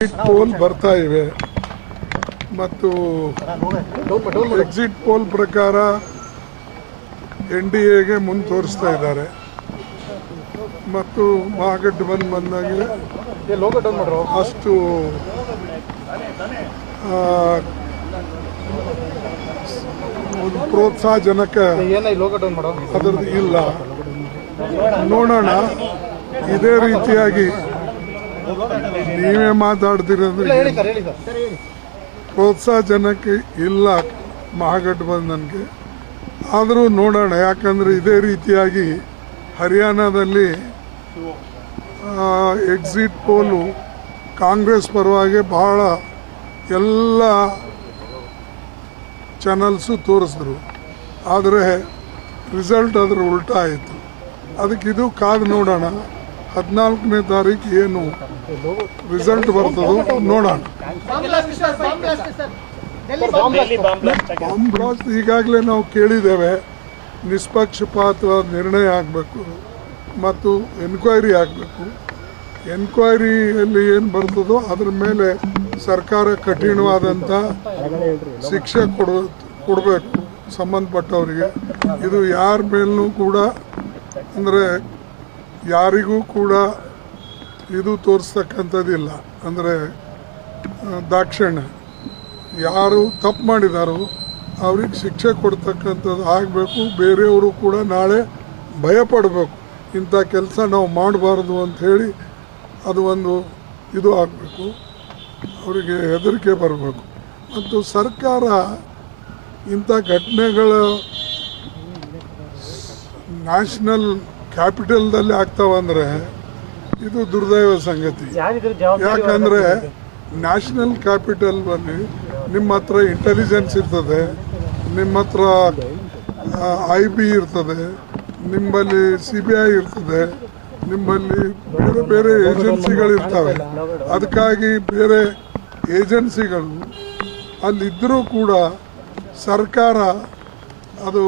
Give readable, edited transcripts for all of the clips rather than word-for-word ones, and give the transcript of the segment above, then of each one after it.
Pole ಬರ್ತಾ ಇವೆ ಮತ್ತು ಎಕ್ಸಿಟ್ ಪೋಲ್ ಪ್ರಕಾರ NDAಗೆ ಮುಂದೆ ತೋರಿಸ್ತಾ ಇದ್ದಾರೆ ಮತ್ತು ಮಹಾಗಠಬಂಧನ್ ಬಂದಾಗೆ ಅಷ್ಟು ಪ್ರೋತ್ಸಾಹಜನಕ ಅದರದ್ದು ಇಲ್ಲ. ನೋಡೋಣ. ಇದೇ ರೀತಿಯಾಗಿ ನೀವೇ ಮಾತಾಡ್ತಿರೋದ್ರೆ ಪ್ರೋತ್ಸಾಹಜನಕ್ಕೆ ಇಲ್ಲ ಮಹಾಗಠಬಂಧನ್ಗೆ. ಆದರೂ ನೋಡೋಣ, ಯಾಕಂದರೆ ಇದೇ ರೀತಿಯಾಗಿ ಹರಿಯಾಣದಲ್ಲಿ ಎಕ್ಸಿಟ್ ಪೋಲು ಕಾಂಗ್ರೆಸ್ ಪರವಾಗಿ ಬಹಳ ಎಲ್ಲ ಚಾನಲ್ಸು ತೋರಿಸಿದ್ರು, ಆದರೆ ರಿಸಲ್ಟ್ ಅದರ ಉಲ್ಟಾ ಆಯಿತು. ಅದಕ್ಕಿದು ಕಾದು ನೋಡೋಣ. 14ನೇ ತಾರೀಕು ಏನು ರಿಸಲ್ಟ್ ಬರ್ತದೋ ನೋಡೋಣ. ಬಾಂಬ್ ಬ್ಲಾಸ್ಟ್ ಈಗಾಗಲೇ ನಾವು ಕೇಳಿದ್ದೇವೆ. ನಿಷ್ಪಕ್ಷಪಾತವಾದ ನಿರ್ಣಯ ಆಗಬೇಕು ಮತ್ತು ಎನ್ಕ್ವೈರಿ ಆಗಬೇಕು. ಎನ್ಕ್ವೈರಿಯಲ್ಲಿ ಏನು ಬರ್ತದೋ ಅದರ ಮೇಲೆ ಸರ್ಕಾರ ಕಠಿಣವಾದಂಥ ಶಿಕ್ಷೆ ಕೊಡಬೇಕು ಸಂಬಂಧಪಟ್ಟವರಿಗೆ. ಇದು ಯಾರ ಮೇಲೂ ಕೂಡ, ಅಂದರೆ ಯಾರಿಗೂ ಕೂಡ ಇದು ತೋರಿಸ್ತಕ್ಕಂಥದ್ದಿಲ್ಲ. ಅಂದರೆ ದಾಕ್ಷಿಣ್ಯ, ಯಾರು ತಪ್ಪು ಮಾಡಿದಾರೋ ಅವ್ರಿಗೆ ಶಿಕ್ಷೆ ಕೊಡ್ತಕ್ಕಂಥದ್ದು ಆಗಬೇಕು. ಬೇರೆಯವರು ಕೂಡ ನಾಳೆ ಭಯಪಡಬೇಕು, ಇಂಥ ಕೆಲಸ ನಾವು ಮಾಡಬಾರ್ದು ಅಂಥೇಳಿ ಅದು ಒಂದು ಇದು ಆಗಬೇಕು, ಅವರಿಗೆ ಹೆದರಿಕೆ ಬರಬೇಕು. ಮತ್ತು ಸರ್ಕಾರ ಇಂಥ ಘಟನೆಗಳ ನ್ಯಾಷನಲ್ ಕ್ಯಾಪಿಟಲ್ದಲ್ಲಿ ಆಗ್ತಾವಂದರೆ ಇದು ದುರ್ದೈವ ಸಂಗತಿ. ಯಾಕಂದರೆ ನ್ಯಾಷನಲ್ ಕ್ಯಾಪಿಟಲ್ನಲ್ಲಿ ನಿಮ್ಮ ಹತ್ರ ಇಂಟೆಲಿಜೆನ್ಸ್ ಇರ್ತದೆ, ನಿಮ್ಮ ಹತ್ರ IB ಇರ್ತದೆ, ನಿಮ್ಮಲ್ಲಿ CBI ಇರ್ತದೆ, ನಿಮ್ಮಲ್ಲಿ ಬೇರೆ ಬೇರೆ ಏಜೆನ್ಸಿಗಳಿರ್ತವೆ. ಅದಕ್ಕಾಗಿ ಬೇರೆ ಏಜೆನ್ಸಿಗಳು ಅಲ್ಲಿದ್ದರೂ ಕೂಡ ಸರ್ಕಾರ ಅದು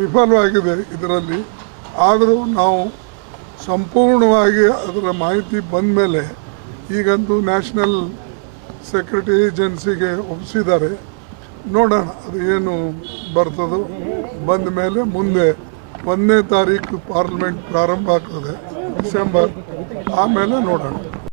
ವಿಫಲವಾಗಿದೆ ಇದರಲ್ಲಿ. ಆದರೂ ನಾವು ಸಂಪೂರ್ಣವಾಗಿ ಅದರ ಮಾಹಿತಿ ಬಂದ ಮೇಲೆ, ಈಗಂತೂ ನ್ಯಾಷನಲ್ ಸೆಕ್ಯೂರಿಟಿ ಏಜೆನ್ಸಿಗೆ ಒಪ್ಪಿಸಿದ್ದಾರೆ. ನೋಡೋಣ ಅದು ಏನು ಬರ್ತದೋ. ಬಂದ ಮೇಲೆ ಮುಂದೆ 1ನೇ ತಾರೀಕು ಪಾರ್ಲಿಮೆಂಟ್ ಪ್ರಾರಂಭ ಆಗ್ತದೆ, ಡಿಸೆಂಬರ್. ಆಮೇಲೆ ನೋಡೋಣ.